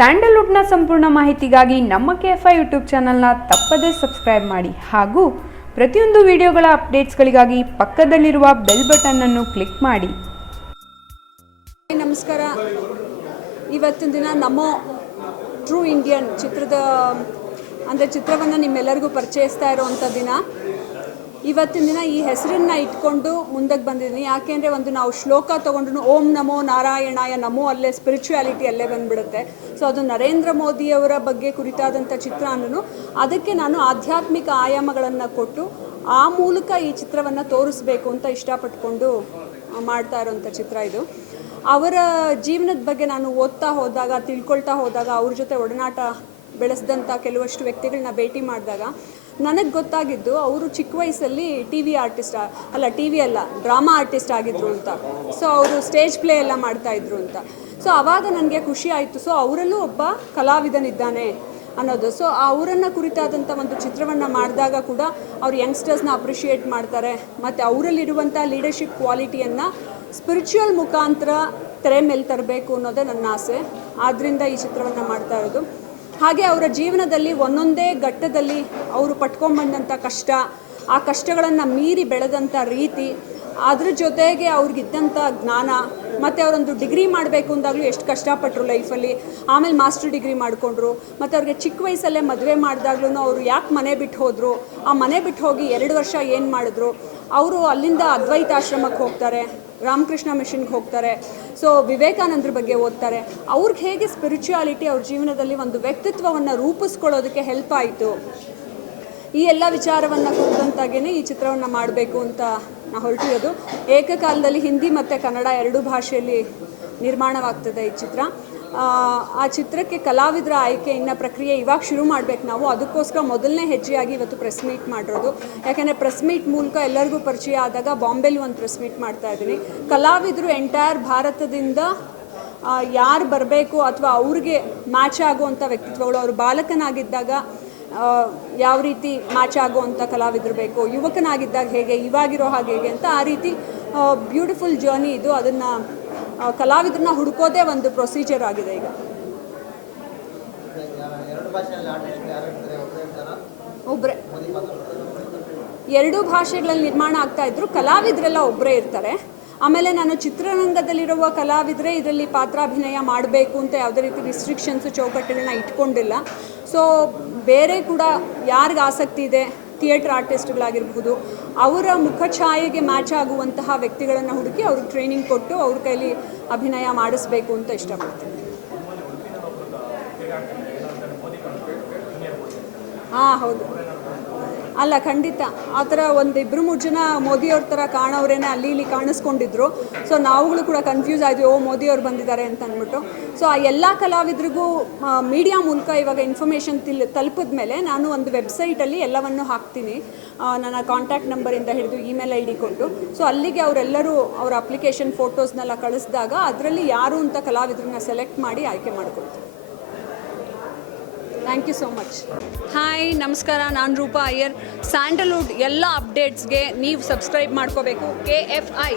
ಸ್ಯಾಂಡಲ್ವುಡ್ನ ಸಂಪೂರ್ಣ ಮಾಹಿತಿಗಾಗಿ ನಮ್ಮ KFI ಯೂಟ್ಯೂಬ್ ಚಾನಲ್ನ ತಪ್ಪದೇ ಸಬ್ಸ್ಕ್ರೈಬ್ ಮಾಡಿ ಹಾಗೂ ಪ್ರತಿಯೊಂದು ವಿಡಿಯೋಗಳ ಅಪ್ಡೇಟ್ಸ್ಗಳಿಗಾಗಿ ಪಕ್ಕದಲ್ಲಿರುವ ಬೆಲ್ ಬಟನ್ ಅನ್ನು ಕ್ಲಿಕ್ ಮಾಡಿ. ನಮಸ್ಕಾರ. ಇವತ್ತಿನ ದಿನ ನಮೋ ಟ್ರೂ ಇಂಡಿಯನ್ ಚಿತ್ರವನ್ನು ನಿಮ್ಮೆಲ್ಲರಿಗೂ ಪರಿಚಯಿಸ್ತಾ ಇರುವಂಥ ದಿನ. ಇವತ್ತಿನ ದಿನ ಈ ಹೆಸರನ್ನು ಇಟ್ಕೊಂಡು ಮುಂದಕ್ಕೆ ಬಂದಿದ್ದೀನಿ. ಯಾಕೆಂದರೆ ಒಂದು ನಾವು ಶ್ಲೋಕ ತೊಗೊಂಡ್ರು ಓಂ ನಮೋ ನಾರಾಯಣಾಯ ನಮೋ ಅಲ್ಲೇ ಸ್ಪಿರಿಚುಯಾಲಿಟಿ ಅಲ್ಲೇ ಬಂದುಬಿಡುತ್ತೆ. ಸೊ ಅದು ನರೇಂದ್ರ ಮೋದಿಯವರ ಬಗ್ಗೆ ಕುರಿತಾದಂಥ ಚಿತ್ರ ಅನ್ನೋನು ಅದಕ್ಕೆ ನಾನು ಆಧ್ಯಾತ್ಮಿಕ ಆಯಾಮಗಳನ್ನು ಕೊಟ್ಟು ಆ ಮೂಲಕ ಈ ಚಿತ್ರವನ್ನು ತೋರಿಸ್ಬೇಕು ಅಂತ ಇಷ್ಟಪಟ್ಕೊಂಡು ಮಾಡ್ತಾ ಇರೋವಂಥ ಚಿತ್ರ ಇದು. ಅವರ ಜೀವನದ ಬಗ್ಗೆ ನಾನು ಓದ್ತಾ ಹೋದಾಗ ತಿಳ್ಕೊಳ್ತಾ ಹೋದಾಗ ಅವ್ರ ಜೊತೆ ಒಡನಾಟ ಬೆಳೆಸಿದಂಥ ಕೆಲವಷ್ಟು ವ್ಯಕ್ತಿಗಳನ್ನ ಭೇಟಿ ಮಾಡಿದಾಗ ನನಗೆ ಗೊತ್ತಾಗಿದ್ದು ಅವರು ಚಿಕ್ಕ ವಯಸ್ಸಲ್ಲಿ ಡ್ರಾಮಾ ಆರ್ಟಿಸ್ಟ್ ಆಗಿದ್ರು ಅಂತ. ಸೊ ಅವರು ಸ್ಟೇಜ್ ಪ್ಲೇ ಎಲ್ಲ ಮಾಡ್ತಾಯಿದ್ರು ಅಂತ. ಸೊ ಆವಾಗ ನನಗೆ ಖುಷಿ ಆಯಿತು. ಸೊ ಅವರಲ್ಲೂ ಒಬ್ಬ ಕಲಾವಿದನಿದ್ದಾನೆ ಅನ್ನೋದು. ಸೊ ಅವರನ್ನು ಕುರಿತಾದಂಥ ಒಂದು ಚಿತ್ರವನ್ನು ಮಾಡಿದಾಗ ಕೂಡ ಅವ್ರು ಯಂಗ್ಸ್ಟರ್ಸ್ನ ಅಪ್ರಿಷಿಯೇಟ್ ಮಾಡ್ತಾರೆ ಮತ್ತು ಅವರಲ್ಲಿರುವಂಥ ಲೀಡರ್ಶಿಪ್ ಕ್ವಾಲಿಟಿಯನ್ನು ಸ್ಪಿರಿಚುವಲ್ ಮುಖಾಂತರ ತೆರೆ ಮೇಲೆ ತರಬೇಕು ಅನ್ನೋದೇ ನನ್ನ ಆಸೆ. ಆದ್ದರಿಂದ ಈ ಚಿತ್ರವನ್ನು ಮಾಡ್ತಾ ಇರೋದು. ಹಾಗೆ ಅವರ ಜೀವನದಲ್ಲಿ ಒಂದೊಂದೇ ಘಟ್ಟದಲ್ಲಿ ಅವರು ಪಟ್ಕೊಂಡ್ಬಂದಂಥ ಕಷ್ಟ, ಆ ಕಷ್ಟಗಳನ್ನು ಮೀರಿ ಬೆಳೆದಂಥ ರೀತಿ, ಅದ್ರ ಜೊತೆಗೆ ಅವ್ರಿಗಿದ್ದಂಥ ಜ್ಞಾನ ಮತ್ತು ಅವರೊಂದು ಡಿಗ್ರಿ ಮಾಡಬೇಕು ಅಂದಾಗಲೂ ಎಷ್ಟು ಕಷ್ಟಪಟ್ಟರು ಲೈಫಲ್ಲಿ. ಆಮೇಲೆ ಮಾಸ್ಟರ್ ಡಿಗ್ರಿ ಮಾಡಿಕೊಂಡ್ರು. ಮತ್ತು ಅವ್ರಿಗೆ ಚಿಕ್ಕ ವಯಸ್ಸಲ್ಲೇ ಮದುವೆ ಮಾಡಿದಾಗ್ಲೂ ಅವರು ಯಾಕೆ ಮನೆ ಬಿಟ್ಟು ಹೋದರು, ಆ ಮನೆ ಬಿಟ್ಟು ಹೋಗಿ 2 ವರ್ಷ ಏನು ಮಾಡಿದ್ರು. ಅವರು ಅಲ್ಲಿಂದ ಅದ್ವೈತಾಶ್ರಮಕ್ಕೆ ಹೋಗ್ತಾರೆ, ರಾಮಕೃಷ್ಣ ಮಿಷನ್ಗೆ ಹೋಗ್ತಾರೆ. ಸೊ ವಿವೇಕಾನಂದರ ಬಗ್ಗೆ ಓದ್ತಾರೆ. ಅವ್ರಿಗೆ ಹೇಗೆ ಸ್ಪಿರಿಚುಯಾಲಿಟಿ ಅವ್ರ ಜೀವನದಲ್ಲಿ ಒಂದು ವ್ಯಕ್ತಿತ್ವವನ್ನು ರೂಪಿಸ್ಕೊಳ್ಳೋದಕ್ಕೆ ಹೆಲ್ಪ್ ಆಯಿತು. ಈ ಎಲ್ಲ ವಿಚಾರವನ್ನು ಕುರಿತಂತಾಗೇ ಈ ಚಿತ್ರವನ್ನು ಮಾಡಬೇಕು ಅಂತ ನಾನು ಹೊರಟಿರೋದು. ಏಕಕಾಲದಲ್ಲಿ ಹಿಂದಿ ಮತ್ತು ಕನ್ನಡ 2 ಭಾಷೆಯಲ್ಲಿ ನಿರ್ಮಾಣವಾಗ್ತದೆ ಈ ಚಿತ್ರ. ಆ ಚಿತ್ರಕ್ಕೆ ಕಲಾವಿದರ ಆಯ್ಕೆಯನ್ನು ಪ್ರಕ್ರಿಯೆ ಇವಾಗ ಶುರು ಮಾಡಬೇಕು ನಾವು. ಅದಕ್ಕೋಸ್ಕರ ಮೊದಲನೇ ಹೆಜ್ಜೆಯಾಗಿ ಇವತ್ತು ಪ್ರೆಸ್ ಮೀಟ್ ಮಾಡಿರೋದು. ಯಾಕೆಂದರೆ ಪ್ರೆಸ್ ಮೀಟ್ ಮೂಲಕ ಎಲ್ಲರಿಗೂ ಪರಿಚಯ ಆದಾಗ ಬಾಂಬೆಲಿ ಒಂದು ಪ್ರೆಸ್ ಮೀಟ್ ಮಾಡ್ತಾಯಿದ್ದೀನಿ. ಕಲಾವಿದರು ಎಂಟೈರ್ ಭಾರತದಿಂದ ಯಾರು ಬರಬೇಕು ಅಥವಾ ಅವ್ರಿಗೆ ಮ್ಯಾಚ್ ಆಗುವಂಥ ವ್ಯಕ್ತಿತ್ವಗಳು, ಅವರು ಬಾಲಕನಾಗಿದ್ದಾಗ ಯಾವ ರೀತಿ ಮ್ಯಾಚ್ ಆಗುವಂಥ ಕಲಾವಿದರು ಬೇಕು, ಯುವಕನಾಗಿದ್ದಾಗ ಹೇಗೆ, ಇವಾಗಿರೋ ಹಾಗೆ ಹೇಗೆ ಅಂತ ಆ ರೀತಿ ಬ್ಯೂಟಿಫುಲ್ ಜರ್ನಿ ಇದು. ಅದನ್ನು ಕಲಾವಿದರನ್ನ ಹುಡುಕೋದೇ ಒಂದು ಪ್ರೊಸೀಜರ್ ಆಗಿದೆ ಈಗ. ಒಬ್ಬರೇ 2 ಭಾಷೆಗಳಲ್ಲಿ ನಿರ್ಮಾಣ ಆಗ್ತಾಯಿದ್ರು. ಕಲಾವಿದರೆಲ್ಲ ಒಬ್ಬರೇ ಇರ್ತಾರೆ. ಆಮೇಲೆ ನಾನು ಚಿತ್ರರಂಗದಲ್ಲಿರುವ ಕಲಾವಿದರೆ ಇದರಲ್ಲಿ ಪಾತ್ರಾಭಿನಯ ಮಾಡಬೇಕು ಅಂತ ಯಾವುದೇ ರೀತಿ ರಿಸ್ಟ್ರಿಕ್ಷನ್ಸು ಚೌಕಟ್ಟುಗಳನ್ನ ಇಟ್ಕೊಂಡಿಲ್ಲ. ಸೊ ಬೇರೆ ಕೂಡ ಯಾರಿಗೆ ಆಸಕ್ತಿ ಇದೆ, ಥಿಯೇಟ್ರ್ ಆರ್ಟಿಸ್ಟ್ಗಳಾಗಿರ್ಬೋದು, ಅವರ ಮುಖಛಾಯೆಗೆ ಮ್ಯಾಚ್ ಆಗುವಂತಹ ವ್ಯಕ್ತಿಗಳನ್ನು ಹುಡುಕಿ ಅವ್ರಿಗೆ ಟ್ರೈನಿಂಗ್ ಕೊಟ್ಟು ಅವ್ರ ಕೈಲಿ ಅಭಿನಯ ಮಾಡಿಸ್ಬೇಕು ಅಂತ ಇಷ್ಟಪಡ್ತೀನಿ. ಹಾಂ ಹೌದು, ಅಲ್ಲ ಖಂಡಿತ ಆ ಥರ 1-2-3 ಜನ ಮೋದಿಯವ್ರ ಥರ ಕಾಣೋರೇನೆ ಅಲ್ಲಿ ಇಲ್ಲಿ ಕಾಣಿಸ್ಕೊಂಡಿದ್ರು. ಸೊ ನಾವುಗಳು ಕೂಡ ಕನ್ಫ್ಯೂಸ್ ಆಯಿದ್ವಿ, ಮೋದಿಯವ್ರು ಬಂದಿದ್ದಾರೆ ಅಂತ ಅಂದ್ಬಿಟ್ಟು. ಸೊ ಆ ಎಲ್ಲ ಕಲಾವಿದರಿಗೂ ಮೀಡಿಯಾ ಮೂಲಕ ಇವಾಗ ಇನ್ಫಾರ್ಮೇಷನ್ ತಲುಪಿದ ಮೇಲೆ ನಾನು ಒಂದು ವೆಬ್ಸೈಟಲ್ಲಿ ಎಲ್ಲವನ್ನು ಹಾಕ್ತೀನಿ, ನನ್ನ ಕಾಂಟ್ಯಾಕ್ಟ್ ನಂಬರಿಂದ ಹಿಡಿದು ಇಮೇಲ್ ID ಕೊಟ್ಟು. ಸೊ ಅಲ್ಲಿಗೆ ಅವರೆಲ್ಲರೂ ಅವರ ಅಪ್ಲಿಕೇಶನ್ ಫೋಟೋಸ್ನೆಲ್ಲ ಕಳಿಸಿದಾಗ ಅದರಲ್ಲಿ ಯಾರು ಅಂತ ಕಲಾವಿದರನ್ನ ಸೆಲೆಕ್ಟ್ ಮಾಡಿ ಆಯ್ಕೆ ಮಾಡಿಕೊಡ್ತೀನಿ. Thank you so much. Hi ನಮಸ್ಕಾರ, ನಾನು ರೂಪಾ ಅಯ್ಯರ್. ಸ್ಯಾಂಡಲ್ವುಡ್ ಎಲ್ಲ ಅಪ್ಡೇಟ್ಸ್ಗೆ ನೀವು ಸಬ್ಸ್ಕ್ರೈಬ್ ಮಾಡ್ಕೋಬೇಕು KFI.